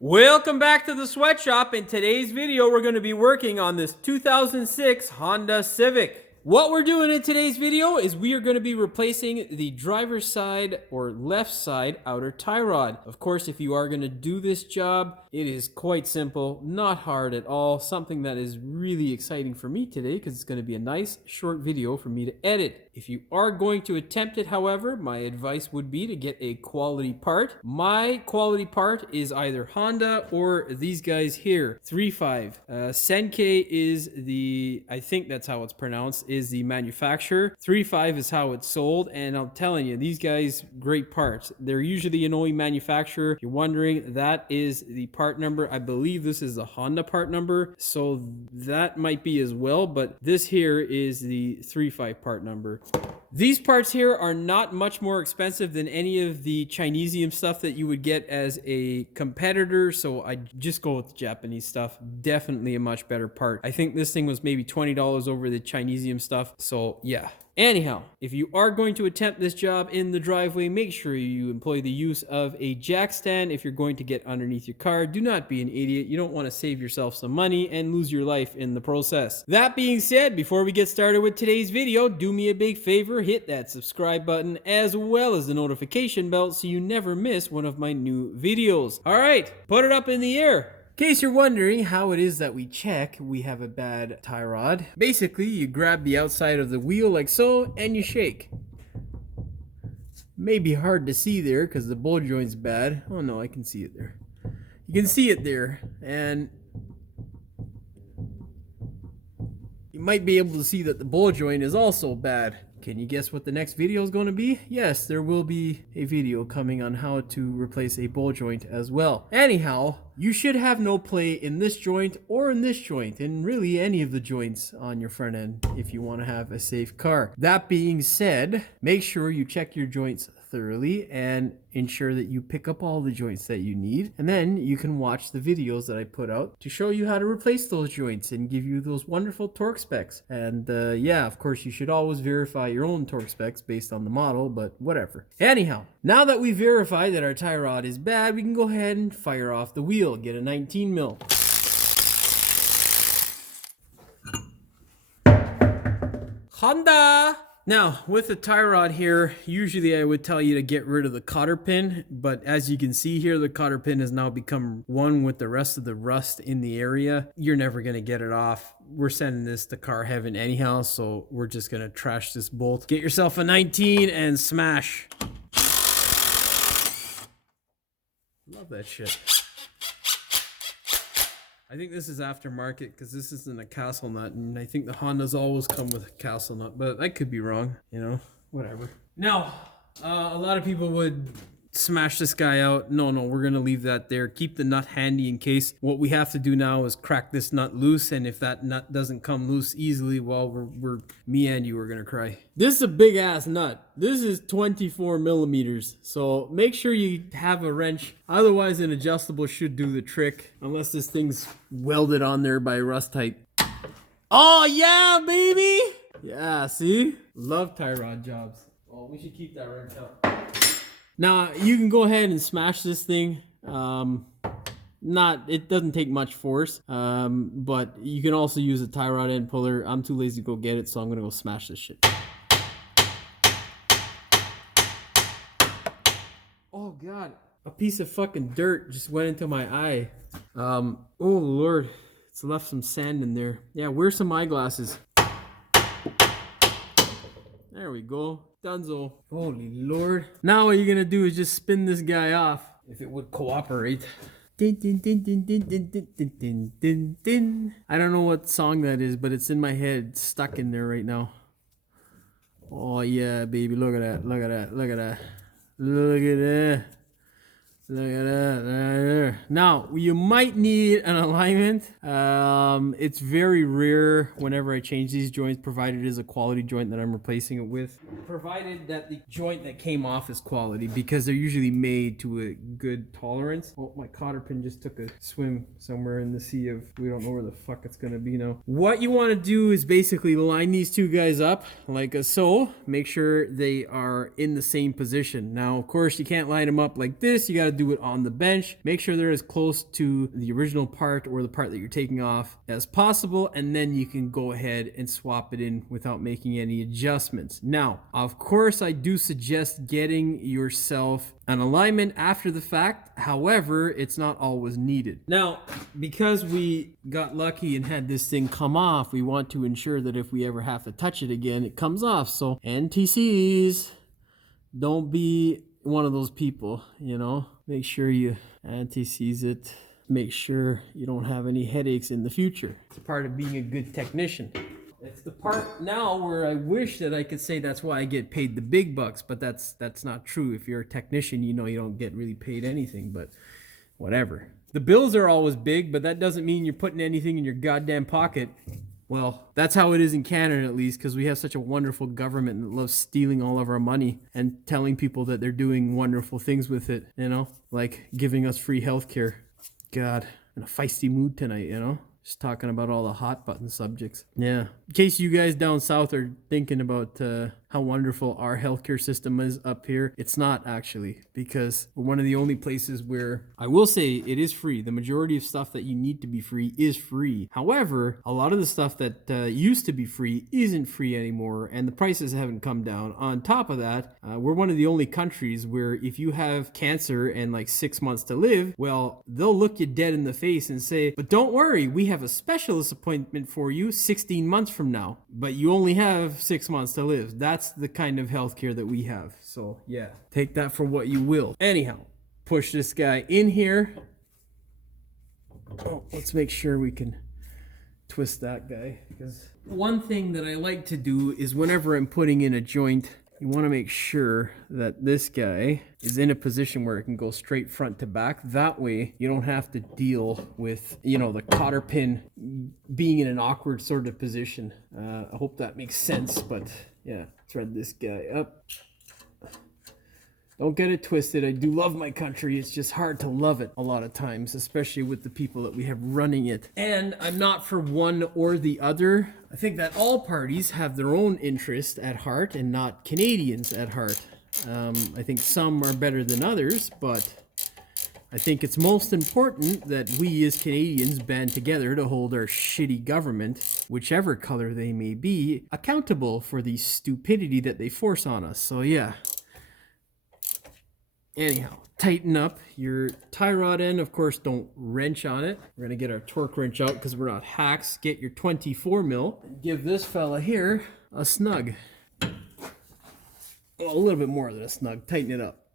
Welcome back to the sweatshop. In today's video, we're going to be working on this 2006 Honda Civic. What we're doing in today's video is we are going to be replacing the driver's side or left side outer tie rod. Of course, if you are going to do this job, it is quite simple, not hard at all. Something that is really exciting for me today because it's going to be a nice short video for me to edit. If you are going to attempt it, however, my advice would be to get a quality part. My quality part is either Honda or these guys here, 3.5. Senkei is the, I think that's how it's pronounced, is the manufacturer. 3.5 is how it's sold, and I'm telling you, these guys, great parts. They're usually an OE manufacturer. If you're wondering, that is the part number. I believe this is the Honda part number, so that might be as well, but this here is the 3.5 part number. These parts here are not much more expensive than any of the Chinesium stuff that you would get as a competitor, so I just go with the Japanese stuff. Definitely a much better part. I think this thing was maybe $20 over the Chinesium stuff, so yeah. Anyhow, if you are going to attempt this job in the driveway, make sure you employ the use of a jack stand if you're going to get underneath your car. Do not be an idiot. You don't want to save yourself some money and lose your life in the process. That being said, before we get started with today's video, do me a big favor, hit that subscribe button as well as the notification bell so you never miss one of my new videos. All right, put it up in the air. In case you're wondering how it is that we check we have a bad tie rod, basically you grab the outside of the wheel like so and you shake. May be hard to see there because the ball joint's bad. Oh no, I can see it there. You can see it there, and you might be able to see that the ball joint is also bad. Can you guess what the next video is going to be? Yes, there will be a video coming on how to replace a ball joint as well. Anyhow, you should have no play in this joint or in this joint, and really any of the joints on your front end if you want to have a safe car. That being said, make sure you check your joints thoroughly and ensure that you pick up all the joints that you need, and then you can watch the videos that I put out to show you how to replace those joints and give you those wonderful torque specs. And yeah, of course you should always verify your own torque specs based on the model, but whatever. Anyhow, now that we verified that our tie rod is bad, we can go ahead and fire off the wheel. Get a 19 mil. Honda! Now, with the tie rod here, usually I would tell you to get rid of the cotter pin, but as you can see here, the cotter pin has now become one with the rest of the rust in the area. You're never going to get it off. We're sending this to car heaven anyhow, so we're just going to trash this bolt. Get yourself a 19 and smash. Love that shit. I think this is aftermarket because this isn't a castle nut, and I think the Hondas always come with a castle nut, but I could be wrong, you know, whatever. Now, a lot of people would smash this guy out. No, we're going to leave that there. Keep the nut handy in case. What we have to do now is crack this nut loose, and if that nut doesn't come loose easily, well, me and you are going to cry. This is a big ass nut. This is 24 millimeters, so make sure you have a wrench. Otherwise, an adjustable should do the trick, unless this thing's welded on there by rust tight. Oh yeah, baby! Yeah, see? Love tie rod jobs. Oh, we should keep that wrench out. Now, you can go ahead and smash this thing. It doesn't take much force, but you can also use a tie rod end puller. I'm too lazy to go get it, so I'm gonna go smash this shit. Oh God, a piece of fucking dirt just went into my eye. Oh Lord, it's left some sand in there. Yeah, wear some eyeglasses. There we go. Dunzo. Holy Lord. Now what you're gonna do is just spin this guy off. If it would cooperate. Din, din, din, din, din, din, din, din, din, din. I don't know what song that is, but it's in my head, stuck in there right now. Oh yeah, baby. Look at that. Look at that. Look at that. Look at that. Look at that, right there. Now, you might need an alignment. It's very rare whenever I change these joints, provided it is a quality joint that I'm replacing it with. Provided that the joint that came off is quality, because they're usually made to a good tolerance. Oh, my cotter pin just took a swim somewhere in the sea of, we don't know where the fuck it's gonna be now. What you wanna do is basically line these two guys up like so. Make sure they are in the same position. Now, of course, you can't line them up like this. You gotta do it on the bench. Make sure they're as close to the original part or the part that you're taking off as possible, and then you can go ahead and swap it in without making any adjustments. Now, of course, I do suggest getting yourself an alignment after the fact. However, it's not always needed. Now, because we got lucky and had this thing come off, we want to ensure that if we ever have to touch it again, it comes off. So NTCs, don't be one of those people, you know. Make sure you anti-seize it. Make sure you don't have any headaches in the future. It's part of being a good technician. It's the part now where I wish that I could say that's why I get paid the big bucks, but that's not true. If you're a technician, you know you don't get really paid anything, but whatever. The bills are always big, but that doesn't mean you're putting anything in your goddamn pocket. Well, that's how it is in Canada, at least, because we have such a wonderful government that loves stealing all of our money and telling people that they're doing wonderful things with it, you know, like giving us free healthcare. God, in a feisty mood tonight, you know? Just talking about all the hot button subjects. Yeah. In case you guys down south are thinking about how wonderful our healthcare system is up here, it's not actually, because we're one of the only places where I will say it is free. The majority of stuff that you need to be free is free. However, a lot of the stuff that used to be free isn't free anymore, and the prices haven't come down. On top of that, we're one of the only countries where if you have cancer and like 6 months to live, well, they'll look you dead in the face and say, but don't worry, we have a specialist appointment for you 16 months from now, but you only have 6 months to live. That's the kind of healthcare that we have. So yeah, take that for what you will. Anyhow, push this guy in here. Oh, let's make sure we can twist that guy, because one thing that I like to do is whenever I'm putting in a joint, you want to make sure that this guy is in a position where it can go straight front to back. That way you don't have to deal with, you know, the cotter pin being in an awkward sort of position. I hope that makes sense, but yeah, thread this guy up. Don't get it twisted. I do love my country. It's just hard to love it a lot of times, especially with the people that we have running it. And I'm not for one or the other. I think that all parties have their own interest at heart and not Canadians at heart. I think some are better than others, but I think it's most important that we as Canadians band together to hold our shitty government, whichever color they may be, accountable for the stupidity that they force on us. So yeah. Anyhow, tighten up your tie rod end. Of course, don't wrench on it. We're going to get our torque wrench out because we're not hacks. Get your 24 mil. Give this fella here a snug. Well, a little bit more than a snug. Tighten it up.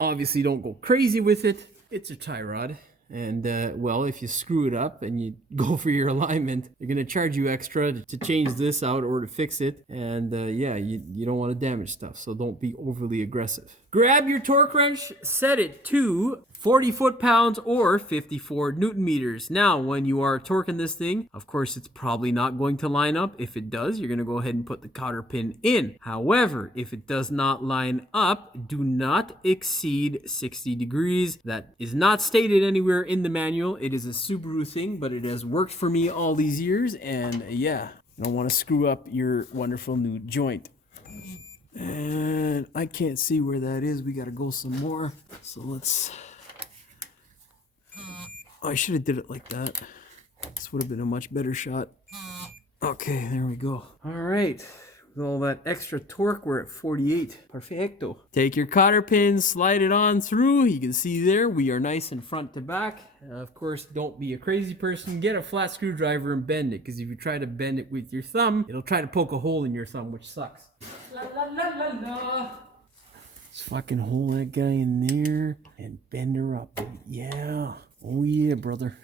Obviously, don't go crazy with it. It's a tie rod. And, well, if you screw it up and you go for your alignment, they're going to charge you extra to change this out or to fix it. And, yeah, you don't want to damage stuff, so don't be overly aggressive. Grab your torque wrench, set it to 40 foot-pounds or 54 newton meters. Now, when you are torquing this thing, of course, it's probably not going to line up. If it does, you're going to go ahead and put the cotter pin in. However, if it does not line up, do not exceed 60 degrees. That is not stated anywhere in the manual. It is a Subaru thing, but it has worked for me all these years. And yeah, you don't want to screw up your wonderful new joint. And I can't see where that is. We got to go some more. So let's... Oh, I should have did it like that. This would have been a much better shot. Okay, there we go. All right. With all that extra torque, we're at 48. Perfecto. Take your cotter pin, slide it on through. You can see there, we are nice and front to back. Of course, don't be a crazy person. Get a flat screwdriver and bend it, because if you try to bend it with your thumb, it'll try to poke a hole in your thumb, which sucks. La la la la la. Let's fucking hold that guy in there and bend her up, baby. Yeah. Oh yeah, brother.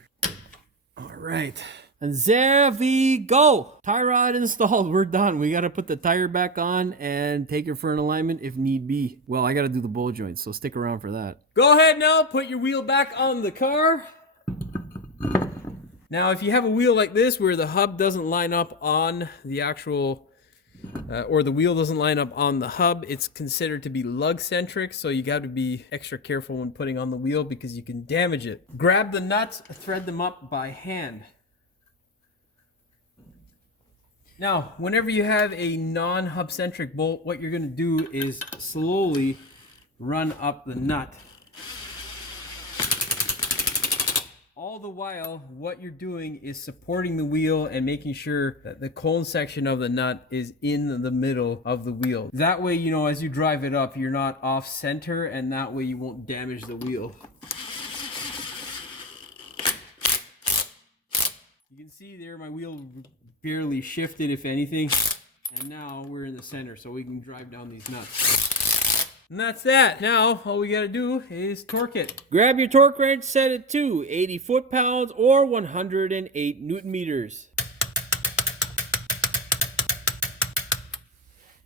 All right. And there we go. Tie rod installed. We're done. We got to put the tire back on and take it for an alignment if need be. Well, I got to do the bowl joint, so stick around for that. Go ahead now. Put your wheel back on the car. Now, if you have a wheel like this where the hub doesn't line up on the actual... or the wheel doesn't line up on the hub, it's considered to be lug-centric, so you got to be extra careful when putting on the wheel because you can damage it. Grab the nuts, thread them up by hand. Now, whenever you have a non-hub-centric bolt, what you're going to do is slowly run up the nut. the while, what you're doing is supporting the wheel and making sure that the cone section of the nut is in the middle of the wheel. That way, you know, as you drive it up, you're not off center, and that way you won't damage the wheel. You can see there my wheel barely shifted, if anything. And now we're in the center, so we can drive down these nuts. And that's that. Now, all we gotta do is torque it. Grab your torque wrench, set it to 80 foot-pounds or 108 newton meters.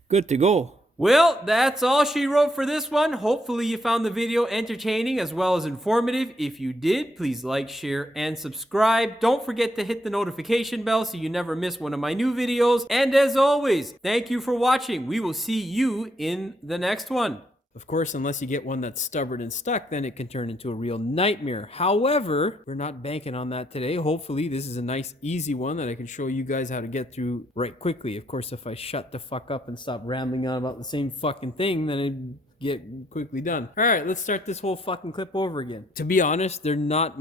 Good to go. Well, that's all she wrote for this one. Hopefully you found the video entertaining as well as informative. If you did, please like, share, and subscribe. Don't forget to hit the notification bell so you never miss one of my new videos. And as always, thank you for watching. We will see you in the next one. Of course, unless you get one that's stubborn and stuck, then it can turn into a real nightmare. However, we're not banking on that today. Hopefully, this is a nice, easy one that I can show you guys how to get through right quickly. Of course, if I shut the fuck up and stop rambling on about the same fucking thing, then it'd get quickly done. All right, let's start this whole fucking clip over again. To be honest, they're that,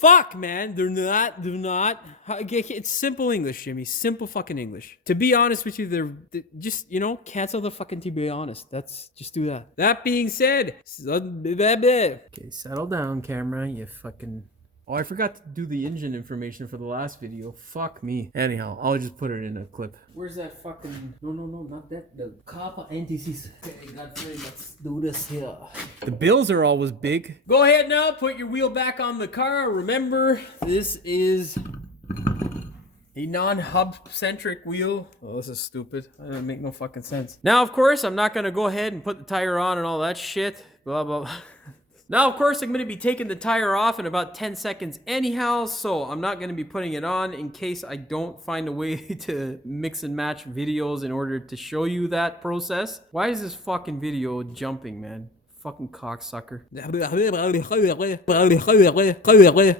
fuck, man, they're not, it's simple English, Jimmy, simple fucking English. To be honest with you, they're just, you know, cancel the fucking to be honest. Just do that. That being said, okay, settle down, camera, you fucking... Oh, I forgot to do the engine information for the last video. Fuck me. Anyhow, I'll just put it in a clip. Where's that fucking... No, not that. The copper antithesis. Okay, let's do this here. The bills are always big. Go ahead now, put your wheel back on the car. Remember, this is a non-hub-centric wheel. Oh, this is stupid. That doesn't make no fucking sense. Now, of course, I'm not going to go ahead and put the tire on and all that shit. Blah, blah, blah. Now, of course, I'm going to be taking the tire off in about 10 seconds anyhow, so I'm not going to be putting it on in case I don't find a way to mix and match videos in order to show you that process. Why is this fucking video jumping, man? Fucking cocksucker.